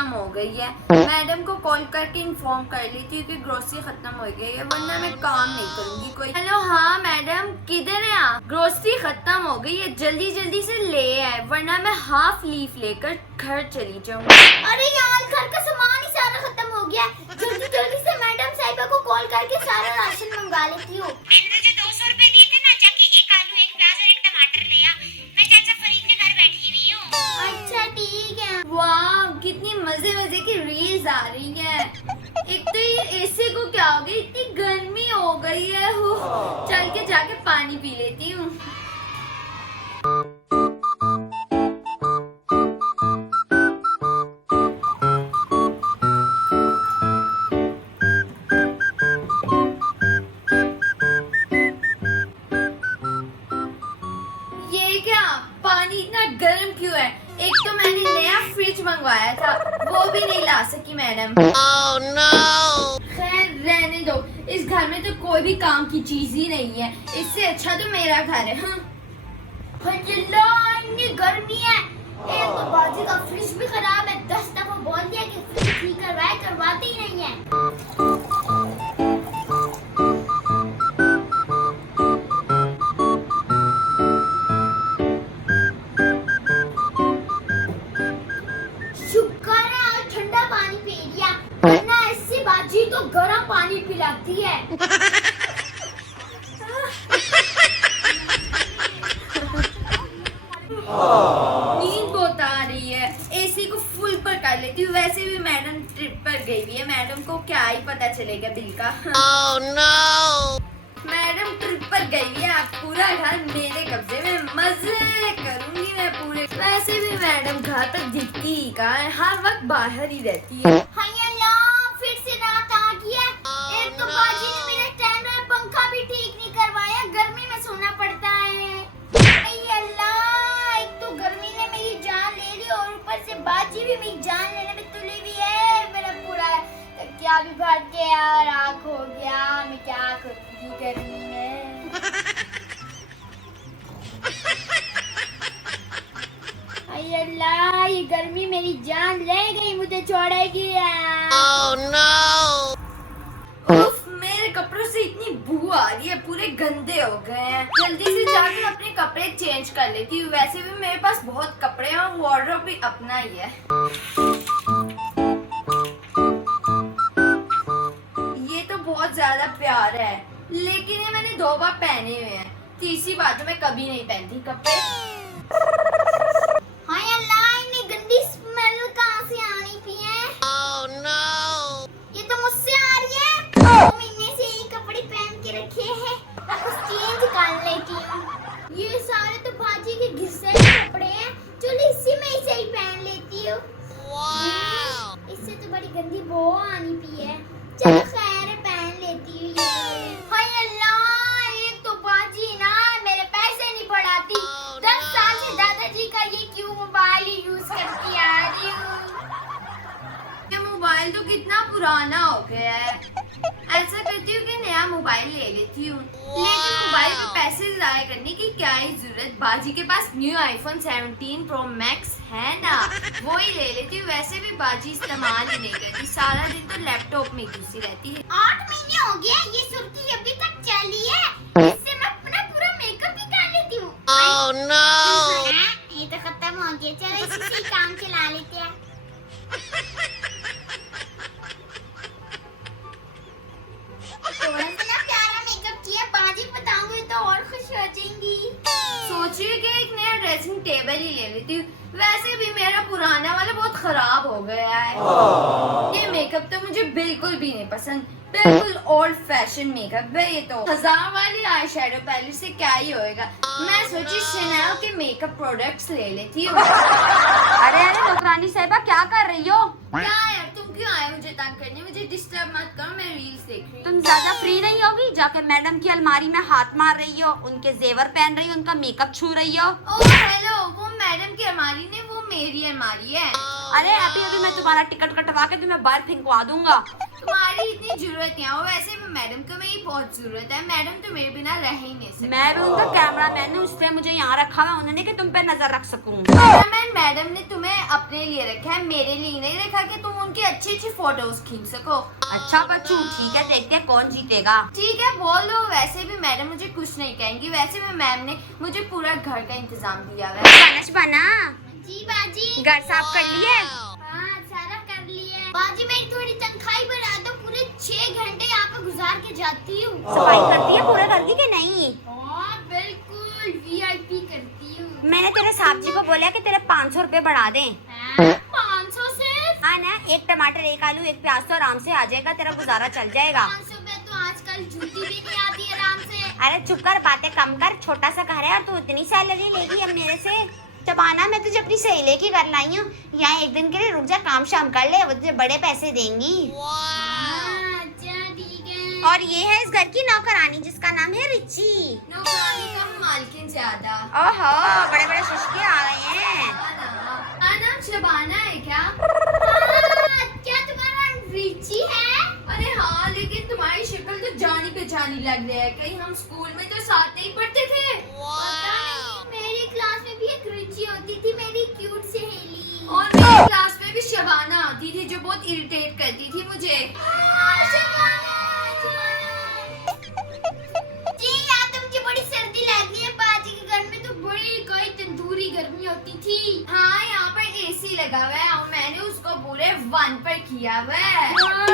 खत्म हो गई है। मैडम को कॉल करके इन्फॉर्म कर लेती हूँ कि ग्रोसरी खत्म हो गई है, वरना मैं काम नहीं करूँगी कोई। हेलो, हाँ मैडम, किधर है आप? ग्रोसरी खत्म हो गई है, जल्दी जल्दी से ले आए, वरना मैं हाफ लीफ लेकर घर चली जाऊँगी। अरे यार, घर का सामान ही सारा खत्म हो गया। जल्दी जल्दी से मैडम साहिबा को कॉल करके सारा राशन मंगा लेती हूँ। मुझे 200 रुपए दिए थे ना, जाके एक आलू, एक प्याज और एक टमाटर ले आ। मैं चाचा फरीद के घर बैठी हुई हूँ। अच्छा ठीक है। वाह, कितनी मजे मजे की रील्स आ रही है। एक तो ये एसी को क्या हो गई, इतनी गर्मी हो गई है। चल के जाके पानी पी लेती हूँ। ये क्या, पानी इतना गर्म क्यों है? एक तो मैंने नया फ्रिज मंगवाया था, वो भी नहीं ला सकी मैडम। Oh no! खैर रहने दो, इस घर में तो कोई भी काम की चीज ही नहीं है, इससे अच्छा तो मेरा घर है। हाँ। इतनी गर्मी है। एक तो बाजी का फ्रिज भी खराब है, 10 दफा बोल दिया कि फ्रिज ठीक करवाए, करवाते ही नहीं है। शुक्र है आज ठंडा पानी पी लिया, वरना इससे बाजी तो गर्म पानी पिलाती है। नींद बहुत आ रही है, एसी को फुल पर कर लेती हूँ। वैसे भी मैडम ट्रिप पर गई हुई है, मैडम को क्या ही पता चलेगा बिल का। Oh no! मैडम ट्रिप पर गई हुई है, अब पूरा घर मेरे कब्जे में, मजे करूंगी मैं पूरे। वैसे भी मैडम घर तक दिखती ही कहाँ है, हर वक्त बाहर ही रहती है। हाय अल्लाह, फिर से रात आ गई है। एक तो बाजी ने मेरा स्टैंड और पंखा भी ठीक नहीं करवाया, गर्मी में सोना पड़ता है। हाय अल्लाह, एक तो गर्मी ने मेरी जान ले ली और ऊपर से बाजी भी मेरी जान लेने में तुली हुई है। मेरा पूरा तकिया भी फट गया, राख हो गया। मैं क्या करूँगी गर्मी में? हाय अल्लाह, ये गर्मी मेरी जान ले गई, मुझे छोड़ेगी यार। Oh no! उफ, मेरे कपड़ों से इतनी बू आ रही है, पूरे गंदे हो गए हैं। जल्दी से जाकर अपने कपड़े चेंज कर लेती हूँ। वैसे भी मेरे पास बहुत कपड़े हैं और वार्डरोब भी अपना ही है। ये तो बहुत ज्यादा प्यार है, लेकिन ये मैंने 2 बार पहने हुए हैं, तीसरी बार तो मैं कभी नहीं पहनती कपड़े। हाय अल्लाह, इतनी गंदी स्मेल कहाँ से आनी पी है? Oh no! ये तो मुझसे आ रही है। 2 महीने से ये कपड़े पहन के रखे हैं, कुछ चेंज कर लेती हूँ। ये सारे तो बाजी के घिसे हुए कपड़े हैं, चलो इसी में इसे ही पहन लेती हूँ। Wow! इससे तो बड़ी गंदी बो आनी पी है, चलो खैर है, पहन लेती हूँ ये। हाय अल्लाह, एक तो बाजी ना मेरे पैसे नहीं बढ़ाती। 10 साल से दादाजी का ये क्यों मोबाइल यूज करती आ रही हूँ। ये मोबाइल तो कितना पुराना हो गया है। ऐसा करती हूँ कि नया मोबाइल ले लेती हूँ, लेकिन मोबाइल में पैसे जाया करने की क्या ही जरूरत। बाजी के पास न्यू आईफोन 17 प्रो मैक्स है ना, वो ही ले लेती हूँ। वैसे भी बाजी इस्तेमाल ही नहीं करती, सारा दिन तो लैपटॉप में घुसी रहती है। 8 महीने हो गया ये सुर्खी अभी तक चली है, इससे मैं अपना पूरा मेकअप भी कर लेती हूँ। Oh no! ये तो खत्म हो गया, चलो इसी से ही काम चला लेते हैं। थोड़ा सा ना प्यारा मेकअप किया, बाजी को बताऊंगी तो और खुश हो जाएंगी। सोच रही हूँ कि एक नया ड्रेसिंग टेबल ही ले लेती हूँ। वैसे भी मेरा पुराना वाला बहुत खराब हो गया है। ये मेकअप तो मुझे बिल्कुल भी नहीं पसंद, बिल्कुल ओल्ड फैशन मेकअप है ये तो। 1000 वाली आई शेडो पैलेट से क्या ही होएगा। मैं सोची शैनल के मेकअप प्रोडक्ट्स ले लेती हूँ। अरे अरे नौकरानी साहिबा, क्या कर रही हो? क्या यार, तुम क्यों आए मुझे तंग करने? मुझे डिस्टर्ब मत करो, मैं रील्स देख रही हूँ। तुम ज्यादा फ्री नहीं होगी? जाके मैडम की अलमारी में हाथ मार रही हो, उनके जेवर पहन रही हो, उनका मेकअप छू रही हो। ओह हेलो, वो मैडम की अलमारी नहीं, वो मेरी अलमारी है। अरे अभी अभी मैं तुम्हारा टिकट कटवा के तुम्हें बाहर फेंकवा दूंगा। तुम्हारी इतनी जरूरत नहीं है, और वैसे भी मैडम को मेरी बहुत जरूरत है। मैडम तो मेरे बिना रह ही नहीं सकती। मैं भी उनका कैमरा मैन हूँ, इसलिए मुझे यहाँ रखा हुआ उन्होंने कि तुम पे नजर रख सकूं। मैडम ने तुम्हें अपने लिए रखा है, मेरे लिए नहीं रखा कि तुम उनकी अच्छी अच्छी फोटोज खींच सको। अच्छा बच्चू, ठीक है, देखते हैं कौन जीतेगा। ठीक है बोलो। वैसे भी मैडम मुझे कुछ नहीं कहेंगी, वैसे भी मैम ने मुझे पूरा घर का इंतजाम दिया हुआ है। बना जी बाजी। घर साफ कर लिए? हाँ सारा कर लिया। बाजी मेरी थोड़ी तनख्वाही बढ़ा दो, पूरे 6 घंटे यहाँ पे गुजार के जाती हूँ। सफाई करती है पूरे घर की कि नहीं? हाँ बिल्कुल VIP करती हूँ। मैंने तेरे साहब जी को बोला कि तेरे 500 रुपए बढ़ा दें। 500 सिर्फ? हाँ ना, एक टमाटर, एक आलू, एक प्याज तो आराम से आ जाएगा, तेरा गुजारा चल जाएगा। 500 में तो आजकल झूठी भी नहीं आती आराम से। अरे चुप कर, बातें कम कर, छोटा सा घर है और तू इतनी सैलरी लेगी अब मेरे से। चबाना, मैं तुझे अपनी सहेली की घर लाई हूँ, यहाँ एक दिन के लिए रुक जा, काम शाम कर ले, वो तुझे बड़े पैसे देंगी। अच्छा ठीक है। और ये है इस घर की नौकरानी जिसका नाम है रिची। नौकरानी कम मालकिन ज्यादा। ओहो, बड़े बड़े शुष्के आ गए हैं। नाम शबाना है क्या? हाँ, क्या तुम्हारा रिची है? अरे हाँ, लेकिन तुम्हारी शक्ल तो जानी पहचानी लग रही है, कहीं हम स्कूल में तो साथ नहीं पढ़ते थे? पता नहीं, मेरी क्लास में भी एक रिची होती थी, मेरी क्यूट सहेली। और मेरी क्लास में भी शबाना आती थी जो बहुत इरिटेट करती थी मुझे। जी यार, तो मुझे बड़ी सर्दी लगी है। बाजी के घर में तो बड़ी कोई तंदूरी गर्मी होती थी। हाँ, यहाँ पर AC लगा हुआ है और मैंने उसको पूरे 1 पर किया हुआ है।